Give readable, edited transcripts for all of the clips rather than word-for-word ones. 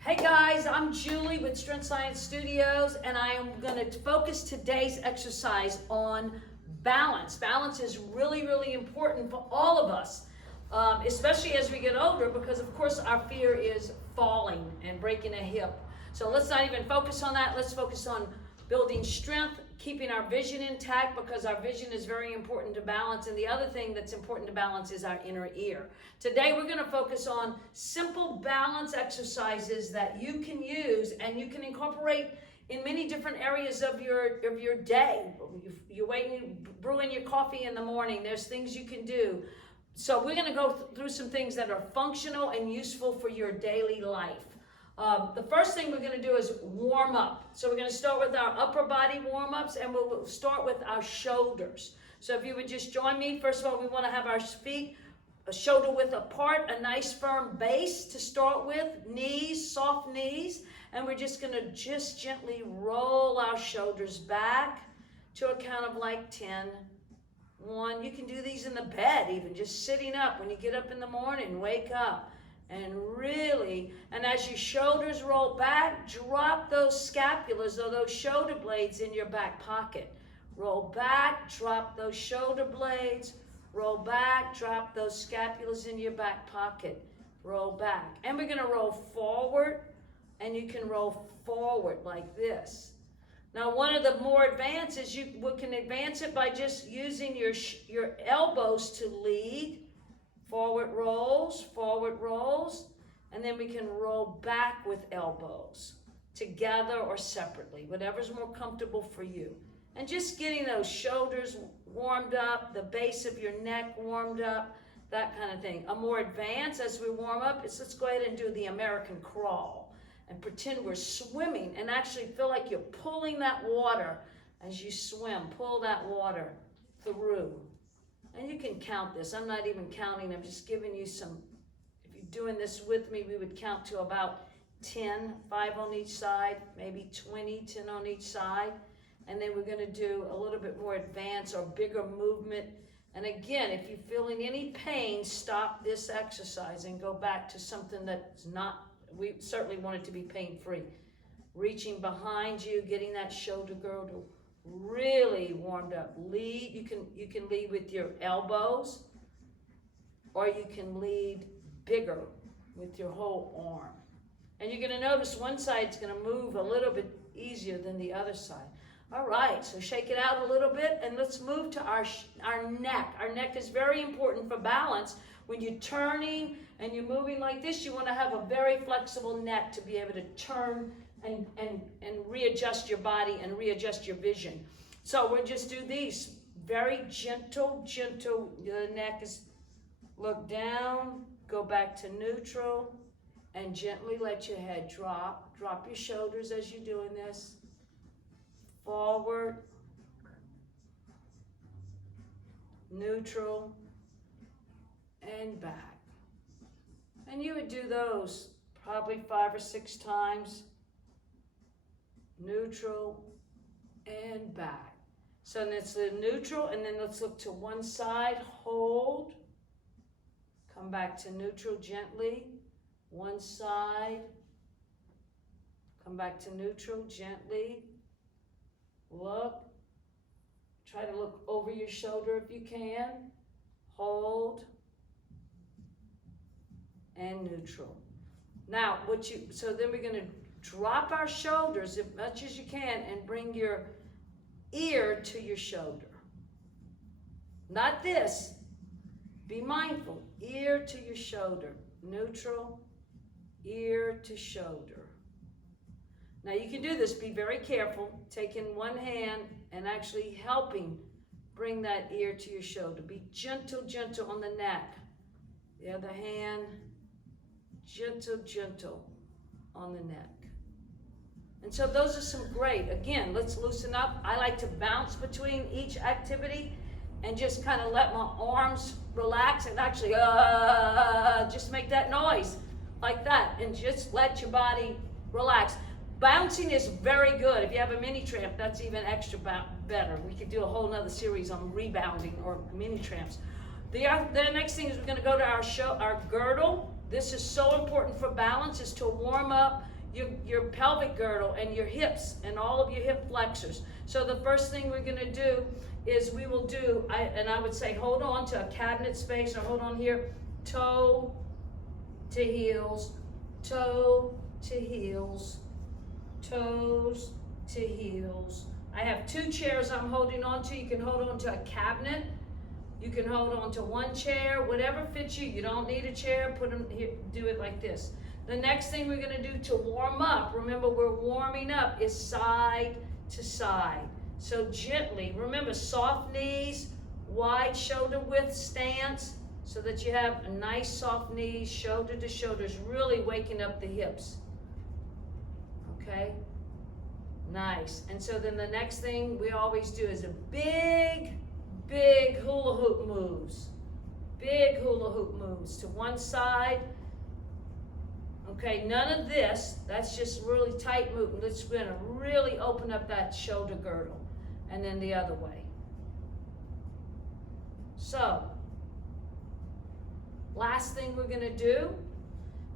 Hey guys, I'm Julie with Strength Science Studios, and I am going to focus today's exercise on balance. Balance is really, really important for all of us, especially as we get older, because of course our fear is falling and breaking a hip. So let's not even focus on that. Let's focus on building strength, keeping our vision intact, because our vision is very important to balance. And the other thing that's important to balance is our inner ear. Today we're going to focus on simple balance exercises that you can use and you can incorporate in many different areas of your day. You're waiting, brewing your coffee in the morning. There's things you can do. So we're going to go through some things that are functional and useful for your daily life. The first thing we're going to do is warm up. So we're going to start with our upper body warm-ups, and we'll start with our shoulders. So if you would just join me, first of all, we want to have our feet shoulder width apart, a nice firm base to start with, knees, soft knees, and we're just going to just gently roll our shoulders back to a count of like 10. 1, you can do these in the bed even, just sitting up when you get up in the morning, wake up. And really, and as your shoulders roll back, drop those scapulas or those shoulder blades in your back pocket. Roll back, drop those shoulder blades, roll back, drop those scapulas in your back pocket. Roll back. And we're going to roll forward, and you can roll forward like this. Now, one of the more advanced is you can advance it by just using your elbows to lead. Forward rolls, and then we can roll back with elbows, together or separately, whatever's more comfortable for you. And just getting those shoulders warmed up, the base of your neck warmed up, that kind of thing. A more advanced, as we warm up, is let's go ahead and do the American crawl and pretend we're swimming and actually feel like you're pulling that water as you swim. Pull that water through. And you can count this. I'm not even counting. I'm just giving you some. If you're doing this with me, we would count to about 10, 5 on each side, maybe 20, 10 on each side. And then we're going to do a little bit more advanced or bigger movement. And again, if you're feeling any pain, stop this exercise and go back to something that's not, we certainly want it to be pain-free. Reaching behind you, getting that shoulder girdle really warmed up. Lead, you can lead with your elbows, or you can lead bigger with your whole arm. And you're going to notice one side's going to move a little bit easier than the other side. All right, so shake it out a little bit, and let's move to our neck. Our neck is very important for balance. When you're turning and you're moving like this, you want to have a very flexible neck to be able to turn and readjust your body and readjust your vision. So we'll just do these very gentle. The neck is, look down, go back to neutral, and gently let your head drop. Drop your shoulders as you're doing this. Forward, neutral, and back. And you would do those probably 5 or 6 times. Neutral and back. So that's the neutral, and then let's look to one side, hold, come back to neutral gently, one side, come back to neutral gently, look, try to look over your shoulder if you can, hold, and neutral. Now, so then we're going to drop our shoulders as much as you can and bring your ear to your shoulder. Not this. Be mindful. Ear to your shoulder. Neutral, ear to shoulder. Now you can do this. Be very careful. Taking one hand and actually helping bring that ear to your shoulder. Be gentle on the neck. The other hand, gentle on the neck. And so those are some great, again, let's loosen up. I like to bounce between each activity and just kind of let my arms relax and actually just make that noise like that and just let your body relax. Bouncing is very good. If you have a mini tramp, that's even extra better. We could do a whole nother series on rebounding or mini tramps. The next thing is we're going to go to our girdle. this is so important for balance, is to warm up your pelvic girdle and your hips and all of your hip flexors. So the first thing we're gonna do is we will do, I would say hold on to a cabinet space, or hold on here, toe to heels, toe to heels, toes to heels. I have 2 chairs I'm holding on to. You can hold on to a cabinet. You can hold on to 1 chair, whatever fits you. You don't need a chair, put them here, do it like this. The next thing we're gonna do to warm up, remember we're warming up, is side to side. So gently, remember soft knees, wide shoulder width stance, so that you have a nice soft knees, shoulder to shoulders, really waking up the hips. Okay? Nice. And so then the next thing we always do is a big hula hoop moves. Big hula hoop moves to one side. Okay, none of this, that's just really tight movement. Let's gonna really open up that shoulder girdle. And then the other way. So, last thing we're gonna do,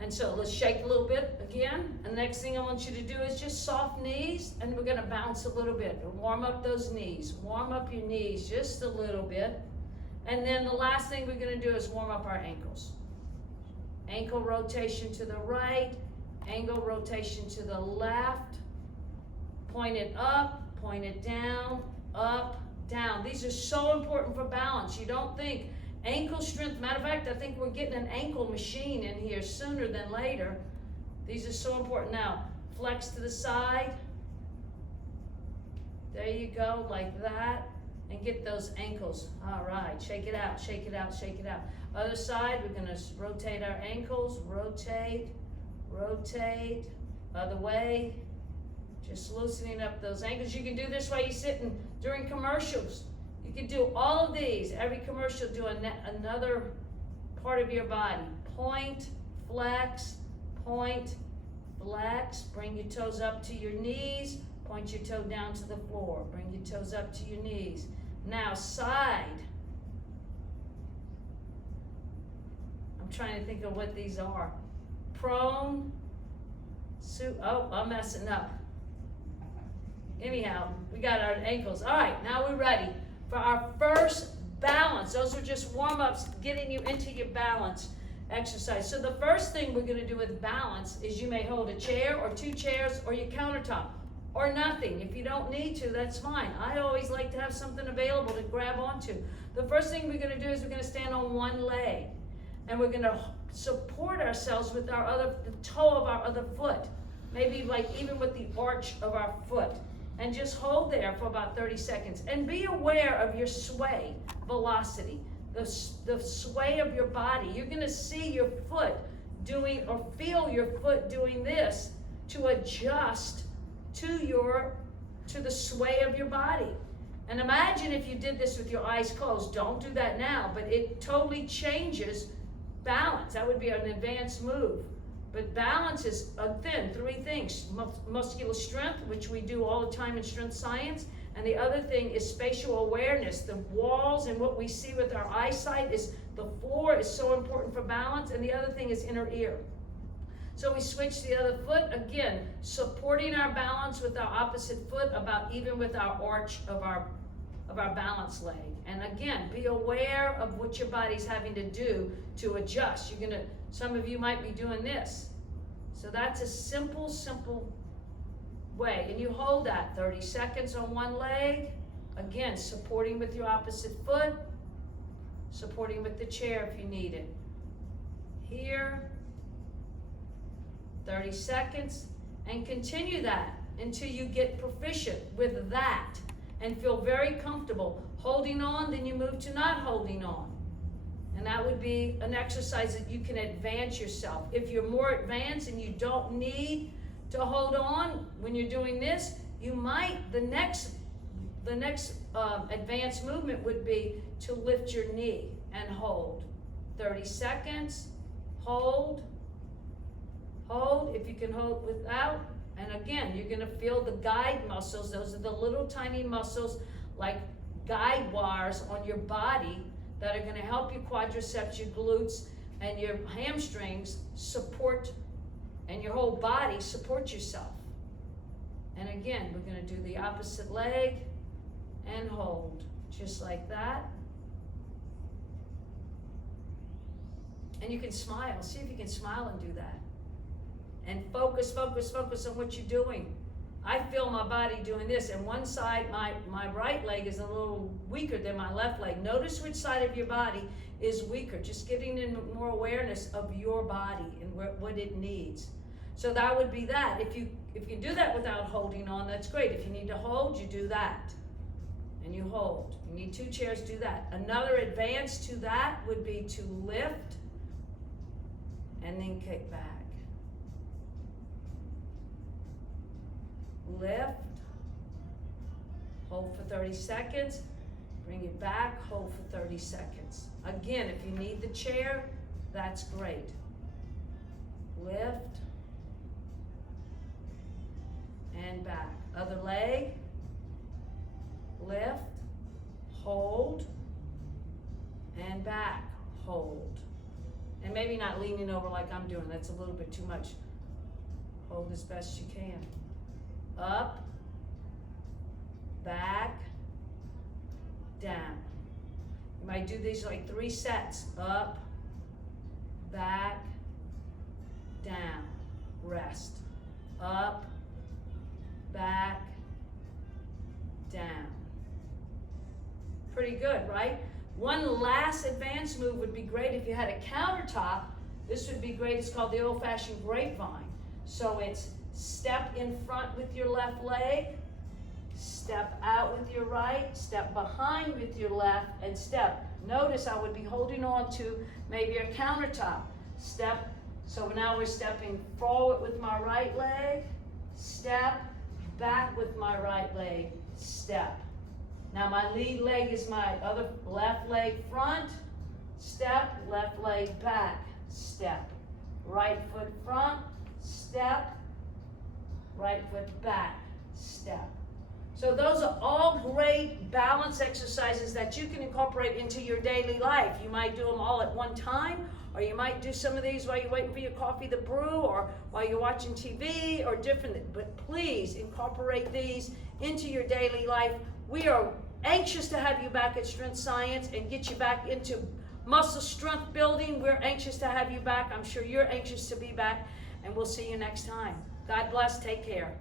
and so let's shake a little bit again. And the next thing I want you to do is just soft knees, and we're gonna bounce a little bit. Warm up those knees. Warm up your knees just a little bit. And then the last thing we're gonna do is warm up our ankles. Ankle rotation to the right, ankle rotation to the left. Point it up, point it down, up, down. These are so important for balance. You don't think ankle strength, matter of fact, I think we're getting an ankle machine in here sooner than later. These are so important. Now, flex to the side. There you go, like that. And get those ankles. All right, shake it out, shake it out, shake it out. Other side, we're gonna rotate our ankles, rotate, rotate, other way. Just loosening up those ankles. You can do this while you're sitting during commercials. You can do all of these. Every commercial, do another part of your body. Point, flex, bring your toes up to your knees, point your toe down to the floor, bring your toes up to your knees. Now side. I'm trying to think of what these are. Prone, oh, I'm messing up. Anyhow, we got our ankles. All right, now we're ready for our first balance. Those are just warm-ups, getting you into your balance exercise. So the first thing we're gonna do with balance is you may hold a chair or 2 chairs or your countertop or nothing. If you don't need to, that's fine. I always like to have something available to grab onto. The first thing we're gonna do is we're gonna stand on one leg and we're gonna support ourselves with the toe of our other foot. Maybe like even with the arch of our foot. And just hold there for about 30 seconds. And be aware of your sway velocity, the sway of your body. You're gonna see your foot doing, or feel your foot doing this to adjust to the sway of your body. And imagine if you did this with your eyes closed. Don't do that now, but it totally changes balance. That would be an advanced move. But balance is, again, 3 things. Muscular strength, which we do all the time in strength science. And the other thing is spatial awareness. The walls and what we see with our eyesight, is the floor is so important for balance. And the other thing is inner ear. So we switch the other foot, again, supporting our balance with our opposite foot, about even with our arch of our balance leg. And again, be aware of what your body's having to do to adjust. Some of you might be doing this. So that's a simple way. And you hold that 30 seconds on one leg. Again, supporting with your opposite foot, supporting with the chair if you need it. Here, 30 seconds, and continue that until you get proficient with that and feel very comfortable holding on. Then you move to not holding on. And that would be an exercise that you can advance yourself. If you're more advanced and you don't need to hold on when you're doing this, you might, the next advanced movement would be to lift your knee and hold. 30 seconds, hold. If you can hold without. And again, you're gonna feel the guide muscles. Those are the little tiny muscles like guide wires on your body that are gonna help your quadriceps, your glutes, and your hamstrings support, and your whole body support yourself. And again, we're going to do the opposite leg and hold, just like that. And you can smile. See if you can smile and do that. And focus, focus, focus on what you're doing. I feel my body doing this, and one side, my right leg is a little weaker than my left leg. Notice which side of your body is weaker. Just getting in more awareness of your body and what it needs. So that would be that. If you do that without holding on, that's great. If you need to hold, you do that. And you hold. You need 2 chairs, do that. Another advance to that would be to lift and then kick back. Lift, hold for 30 seconds, bring it back, hold for 30 seconds. Again, if you need the chair, that's great. Lift and back. Other leg, lift, hold, and back, hold. And maybe not leaning over like I'm doing, that's a little bit too much. Hold as best you can. Up, back, down. You might do these like 3 sets. Up, back, down. Rest. Up, back, down. Pretty good, right? One last advanced move would be great if you had a countertop. This would be great. It's called the old-fashioned grapevine. So it's step in front with your left leg, step out with your right, step behind with your left, and step. Notice I would be holding on to maybe a countertop. Step, so now we're stepping forward with my right leg, step, back with my right leg, step. Now my lead leg is my other left leg front, step, left leg back, step. Right foot front, step, right foot back, step. So those are all great balance exercises that you can incorporate into your daily life. You might do them all at one time, or you might do some of these while you're waiting for your coffee to brew, or while you're watching TV, or different. But please incorporate these into your daily life. We are anxious to have you back at Strength Science and get you back into muscle strength building. We're anxious to have you back. I'm sure you're anxious to be back, and we'll see you next time. God bless. Take care.